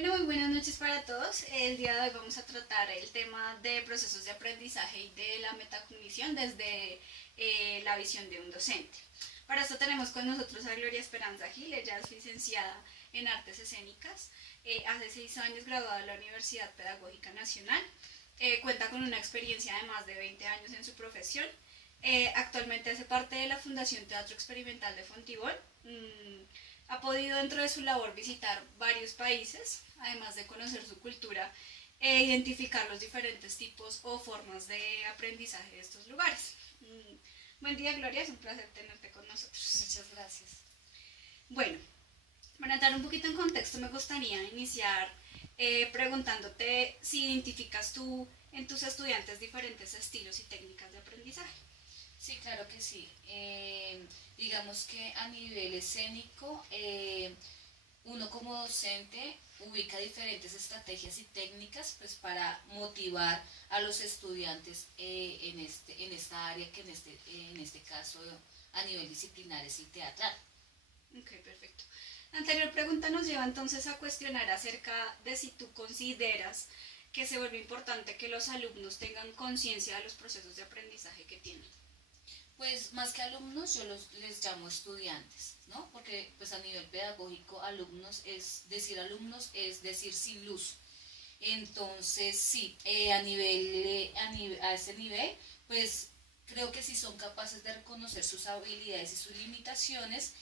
Bueno, muy buenas noches para todos. El día de hoy vamos a tratar el tema de procesos de aprendizaje y de la metacognición desde la visión de un docente. Para esto tenemos con nosotros a Gloria Esperanza Gil. Ella es licenciada en Artes Escénicas. Hace 6 años graduada de la Universidad Pedagógica Nacional. Cuenta con una experiencia de más de 20 años en su profesión. Actualmente hace parte de la Fundación Teatro Experimental de Fontibón. Ha podido dentro de su labor visitar varios países, además de conocer su cultura e identificar los diferentes tipos o formas de aprendizaje de estos lugares. Buen día, Gloria, es un placer tenerte con nosotros. Muchas gracias. Bueno, para entrar un poquito en contexto, me gustaría iniciar preguntándote si identificas tú en tus estudiantes diferentes estilos y técnicas de aprendizaje. Sí, claro que sí. Digamos que a nivel escénico, uno como docente ubica diferentes estrategias y técnicas pues, para motivar a los estudiantes en esta área que en este caso a nivel disciplinar es el teatral. Ok, perfecto. La anterior pregunta nos lleva entonces a cuestionar acerca de si tú consideras que se vuelve importante que los alumnos tengan conciencia de los procesos de aprendizaje que tienen. Pues más que alumnos yo les llamo estudiantes, ¿no? Porque pues a nivel pedagógico alumnos es decir sin luz. Entonces sí, a ese nivel, pues creo que sí son capaces de reconocer sus habilidades y sus limitaciones.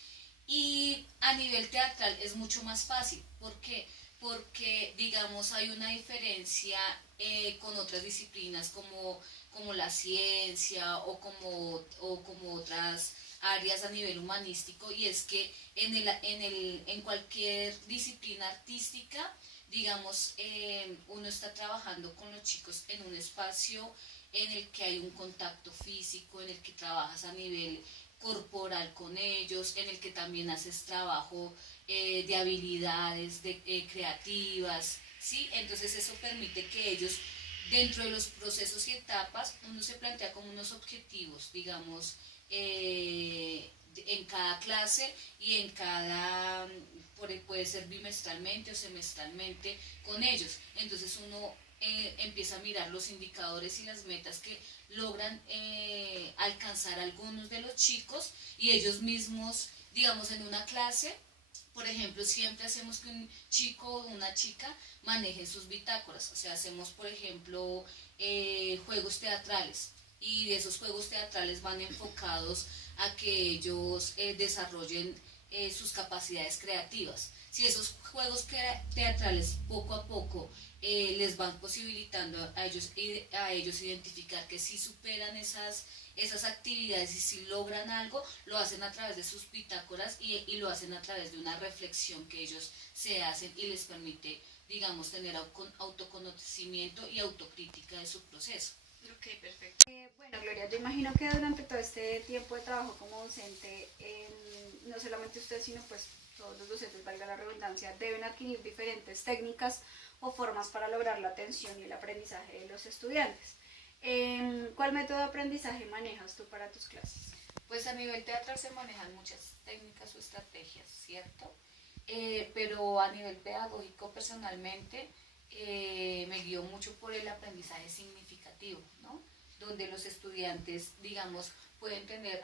Y a nivel teatral es mucho más fácil. ¿Por qué? Porque, digamos, hay una diferencia con otras disciplinas como la ciencia o como otras áreas a nivel humanístico, y es que en cualquier disciplina artística, digamos, uno está trabajando con los chicos en un espacio en el que hay un contacto físico, en el que trabajas a nivel corporal con ellos, en el que también haces trabajo de habilidades creativas, ¿sí? Entonces eso permite que ellos, dentro de los procesos y etapas, uno se plantea como unos objetivos, digamos, en cada clase y en cada, puede ser bimestralmente o semestralmente con ellos. Entonces uno empieza a mirar los indicadores y las metas que logran alcanzar algunos de los chicos, y ellos mismos, digamos, en una clase, por ejemplo, siempre hacemos que un chico o una chica manejen sus bitácoras. O sea, hacemos, por ejemplo, juegos teatrales, y de esos juegos teatrales van enfocados a que ellos desarrollen sus capacidades creativas. Si esos juegos teatrales poco a poco les van posibilitando a ellos identificar que si superan esas actividades y si logran algo, lo hacen a través de sus bitácoras y lo hacen a través de una reflexión que ellos se hacen y les permite, digamos, tener autoconocimiento y autocrítica de su proceso. Ok, perfecto. Bueno, Gloria, yo imagino que durante todo este tiempo de trabajo como docente, no solamente usted, sino pues todos los docentes, valga la redundancia, deben adquirir diferentes técnicas o formas para lograr la atención y el aprendizaje de los estudiantes. ¿Cuál método de aprendizaje manejas tú para tus clases? Pues a nivel teatral se manejan muchas técnicas o estrategias, ¿cierto? Pero a nivel pedagógico personalmente me guío mucho por el aprendizaje significativo, ¿no? Donde los estudiantes, digamos, pueden tener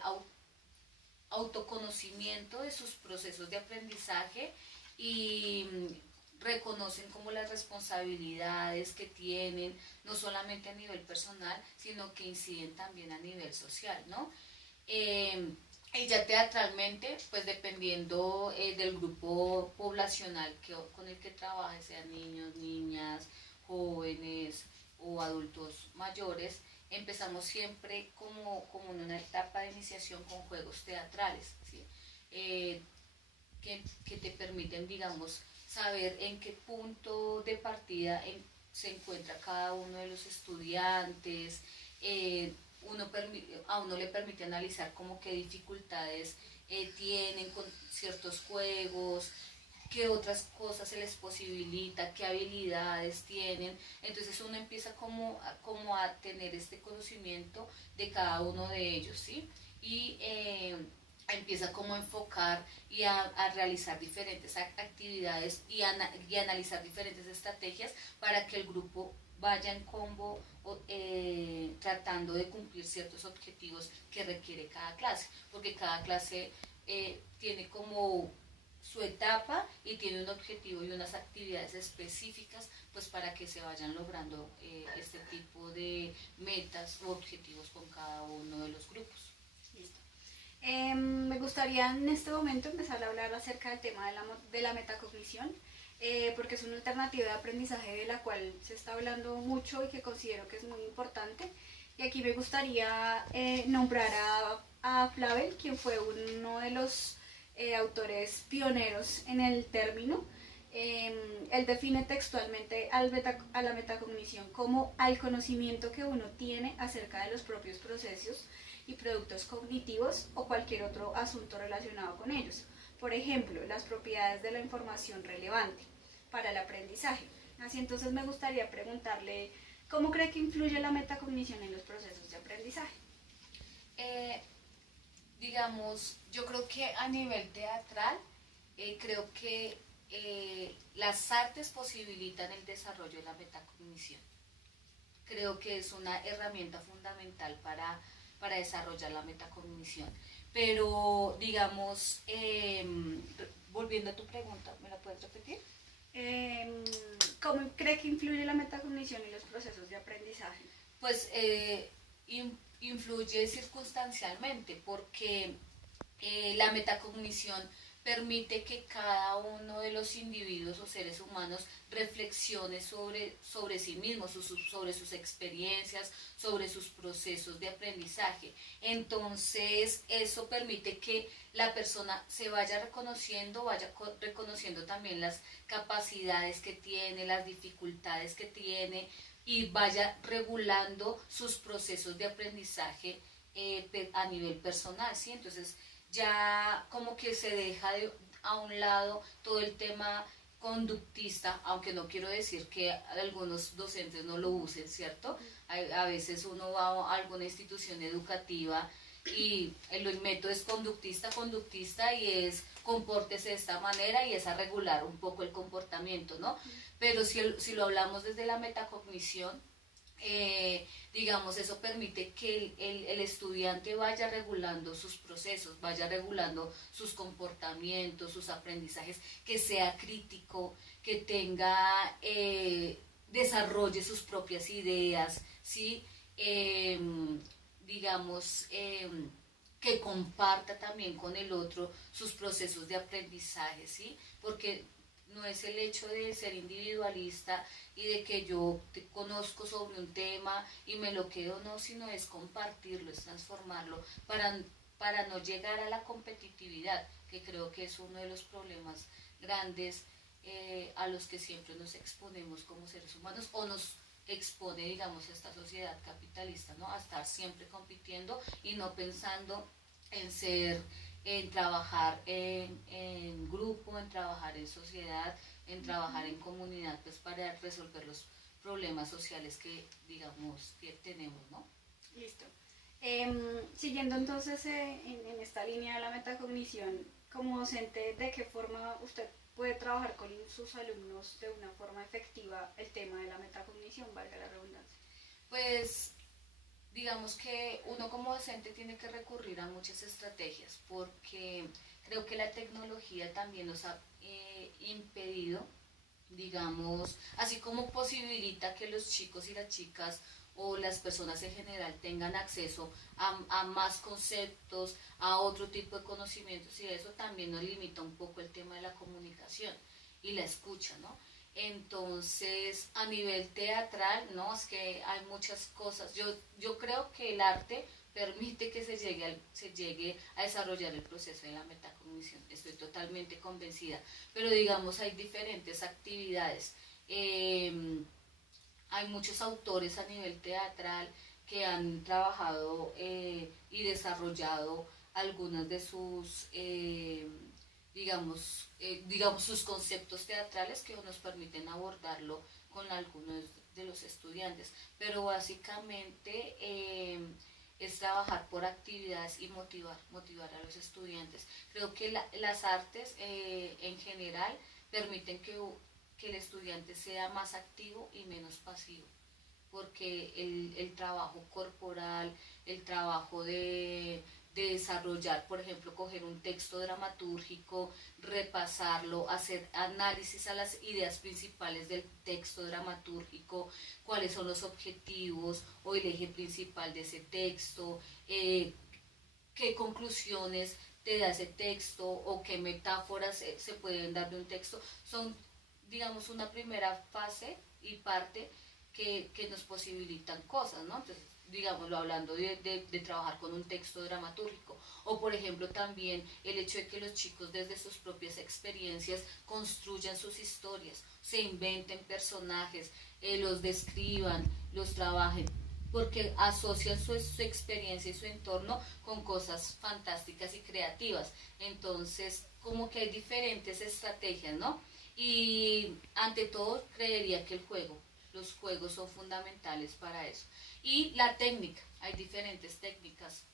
autoconocimiento de sus procesos de aprendizaje y reconocen como las responsabilidades que tienen, no solamente a nivel personal, sino que inciden también a nivel social, ¿no? Y ya teatralmente, pues dependiendo del grupo poblacional con el que trabaje, sean niños, niñas, jóvenes o adultos mayores, empezamos siempre como en una etapa de iniciación con juegos teatrales, ¿sí? Que te permiten, digamos, saber en qué punto de partida se encuentra cada uno de los estudiantes. A uno le permite analizar como qué dificultades tienen con ciertos juegos, qué otras cosas se les posibilita, qué habilidades tienen. Entonces uno empieza como a tener este conocimiento de cada uno de ellos, ¿sí? Y empieza como a enfocar y a realizar diferentes actividades y analizar diferentes estrategias para que el grupo vaya en combo tratando de cumplir ciertos objetivos que requiere cada clase, porque cada clase tiene como su etapa y tiene un objetivo y unas actividades específicas pues para que se vayan logrando este tipo de metas u objetivos con cada uno de los grupos. Listo. Me gustaría en este momento empezar a hablar acerca del tema de la metacognición, porque es una alternativa de aprendizaje de la cual se está hablando mucho y que considero que es muy importante. Y aquí me gustaría nombrar a Flavel, quien fue uno de los autores pioneros en el término. Él define textualmente a la metacognición como al conocimiento que uno tiene acerca de los propios procesos y productos cognitivos o cualquier otro asunto relacionado con ellos. Por ejemplo, las propiedades de la información relevante para el aprendizaje. Así entonces me gustaría preguntarle, ¿cómo cree que influye la metacognición en los procesos de aprendizaje? Digamos, yo creo que a nivel teatral, creo que las artes posibilitan el desarrollo de la metacognición. Creo que es una herramienta fundamental para desarrollar la metacognición. Pero, digamos, volviendo a tu pregunta, ¿me la puedes repetir? ¿Cómo cree que influye la metacognición en los procesos de aprendizaje? Pues influye circunstancialmente porque la metacognición permite que cada uno de los individuos o seres humanos reflexione sobre sí mismos, sobre sus experiencias, sobre sus procesos de aprendizaje. Entonces, eso permite que la persona se vaya reconociendo también las capacidades que tiene, las dificultades que tiene y vaya regulando sus procesos de aprendizaje a nivel personal, ¿sí? Entonces, ya como que se deja a un lado todo el tema conductista, aunque no quiero decir que algunos docentes no lo usen, ¿cierto? A veces uno va a alguna institución educativa y el método es conductista y es compórtese de esta manera y es a regular un poco el comportamiento, ¿no? Pero si lo hablamos desde la metacognición, digamos, eso permite que el estudiante vaya regulando sus procesos, vaya regulando sus comportamientos, sus aprendizajes, que sea crítico, que tenga, desarrolle sus propias ideas, ¿sí? Digamos, que comparta también con el otro sus procesos de aprendizaje, ¿sí? Porque no es el hecho de ser individualista y de que yo te conozco sobre un tema y me lo quedo, no, sino es compartirlo, es transformarlo para no llegar a la competitividad, que creo que es uno de los problemas grandes a los que siempre nos exponemos como seres humanos o nos expone, digamos, esta sociedad capitalista, ¿no? A estar siempre compitiendo y no pensando en trabajar en grupo, en trabajar en sociedad, en trabajar en comunidad, pues para resolver los problemas sociales que, digamos, que tenemos, ¿no? Listo. Siguiendo entonces en esta línea de la metacognición, como docente, ¿de qué forma usted puede trabajar con sus alumnos de una forma efectiva el tema de la metacognición, valga la redundancia? Pues digamos que uno como docente tiene que recurrir a muchas estrategias porque creo que la tecnología también nos ha impedido, digamos, así como posibilita que los chicos y las chicas o las personas en general tengan acceso a más conceptos, a otro tipo de conocimientos y eso también nos limita un poco el tema de la comunicación y la escucha, ¿no? Entonces, a nivel teatral, no, es que hay muchas cosas. Yo creo que el arte permite que se llegue a desarrollar el proceso de la metacognición. Estoy totalmente convencida. Pero digamos, hay diferentes actividades. Hay muchos autores a nivel teatral que han trabajado y desarrollado algunas de sus digamos, sus conceptos teatrales que nos permiten abordarlo con algunos de los estudiantes. Pero básicamente es trabajar por actividades y motivar a los estudiantes. Creo que las artes en general permiten que el estudiante sea más activo y menos pasivo, porque el trabajo corporal, el trabajo de desarrollar, por ejemplo, coger un texto dramatúrgico, repasarlo, hacer análisis a las ideas principales del texto dramatúrgico, cuáles son los objetivos o el eje principal de ese texto, qué conclusiones te da ese texto o qué metáforas se pueden dar de un texto, son, digamos, una primera fase y parte que nos posibilitan cosas, ¿no? Entonces, digámoslo, hablando de trabajar con un texto dramatúrgico, o por ejemplo también el hecho de que los chicos desde sus propias experiencias construyan sus historias, se inventen personajes, los describan, los trabajen, porque asocian su experiencia y su entorno con cosas fantásticas y creativas. Entonces, como que hay diferentes estrategias, ¿no? Y ante todo, creería que los juegos son fundamentales para eso. Y la técnica, hay diferentes técnicas.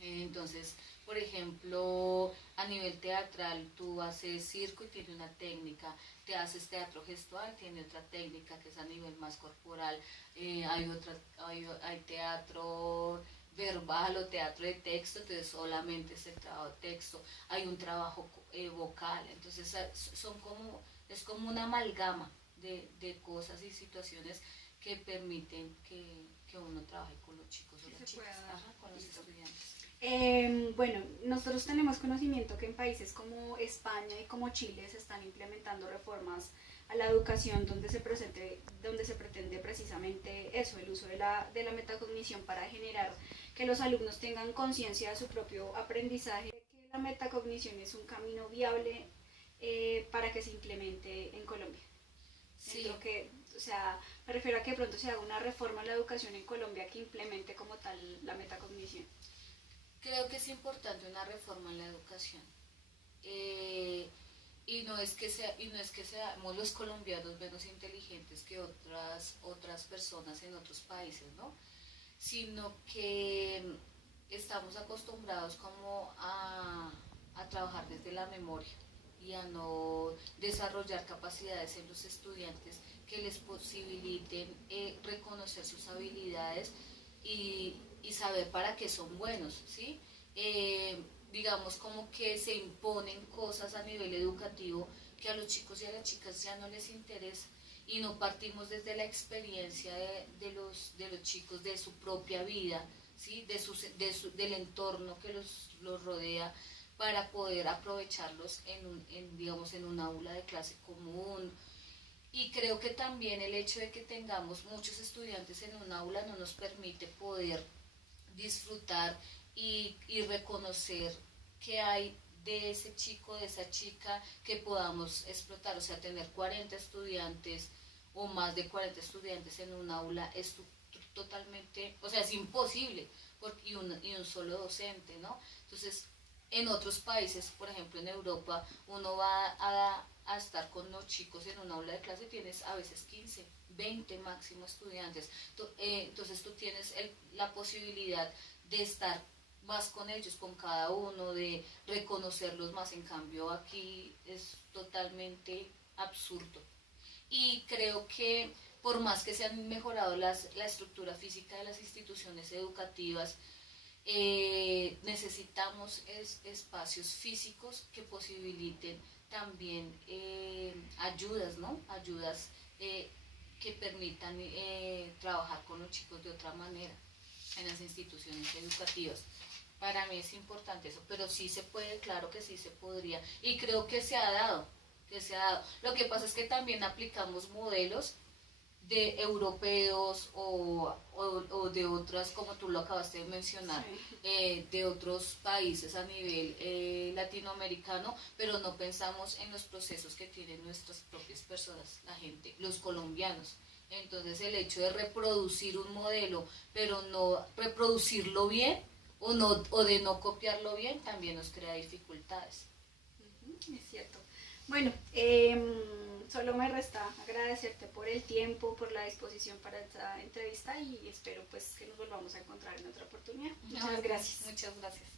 Entonces, por ejemplo, a nivel teatral, tú haces circo y tiene una técnica, te haces teatro gestual, tiene otra técnica que es a nivel más corporal, hay teatro verbal o teatro de texto, entonces solamente es el trabajo de texto, hay un trabajo vocal, entonces es como una amalgama de cosas y situaciones que permiten que uno trabaje con los chicos o las chicas, con los estudiantes. Bueno, nosotros tenemos conocimiento que en países como España y como Chile se están implementando reformas a la educación donde se pretende precisamente eso, el uso de la metacognición para generar que los alumnos tengan conciencia de su propio aprendizaje, que la metacognición es un camino viable para que se implemente en Colombia. Sí. O sea, me refiero a que de pronto se haga una reforma a la educación en Colombia que implemente como tal la metacognición. Creo que es importante una reforma en la educación. Y no es que seamos los colombianos menos inteligentes que otras personas en otros países, ¿no? Sino que estamos acostumbrados como a trabajar desde la memoria y a no desarrollar capacidades en los estudiantes que les posibiliten reconocer sus habilidades y saber para qué son buenos, ¿sí? Digamos como que se imponen cosas a nivel educativo que a los chicos y a las chicas ya no les interesa y no partimos desde la experiencia de los chicos, de su propia vida, ¿sí? Del entorno que los rodea, para poder aprovecharlos digamos, en un aula de clase común. Y creo que también el hecho de que tengamos muchos estudiantes en un aula no nos permite poder disfrutar y reconocer qué hay de ese chico, de esa chica que podamos explotar. O sea, tener 40 estudiantes o más de 40 estudiantes en un aula es totalmente, o sea, es imposible, y un solo docente, ¿no? Entonces, en otros países, por ejemplo en Europa, uno va a estar con los chicos en un aula de clase, tienes a veces 15, 20 máximo estudiantes. Entonces tú tienes la posibilidad de estar más con ellos, con cada uno, de reconocerlos más. En cambio aquí es totalmente absurdo. Y creo que por más que se han mejorado la estructura física de las instituciones educativas, necesitamos espacios físicos que posibiliten también ayudas, ¿no? Ayudas que permitan trabajar con los chicos de otra manera en las instituciones educativas. Para mí es importante eso, pero sí se puede, claro que sí se podría, y creo que se ha dado. Lo que pasa es que también aplicamos modelos de europeos o de otras, como tú lo acabaste de mencionar, sí. De otros países a nivel latinoamericano, pero no pensamos en los procesos que tienen nuestras propias personas, la gente, los colombianos. Entonces el hecho de reproducir un modelo, pero no reproducirlo bien o de no copiarlo bien, también nos crea dificultades. Es cierto. Bueno, solo me resta agradecerte por el tiempo, por la disposición para esta entrevista y espero pues que nos volvamos a encontrar en otra oportunidad. Muchas gracias. Muchas gracias.